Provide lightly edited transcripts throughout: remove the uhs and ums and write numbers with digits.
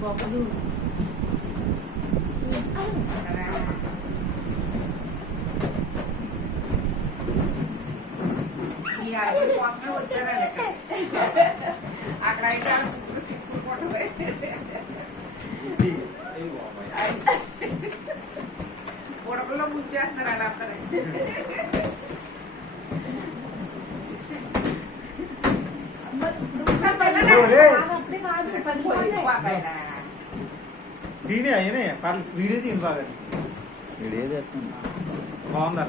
బొబ్బలు ఈ అడుగుల కోసమే వచ్చారండి అక్కడ అయితే ముగ్గురు సిక్కులు కొట్టవే బుడకల్లో ముంచేస్తున్నారు అలా అందరూ దీని అయినా వీడియో తీయండి బాగా వీడియో చేస్తున్నా బాగుందా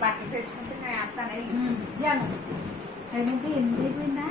బట్టలు తెచ్చుకుంటే నేను వేస్తాను ఎందుకు అయిపోయిందా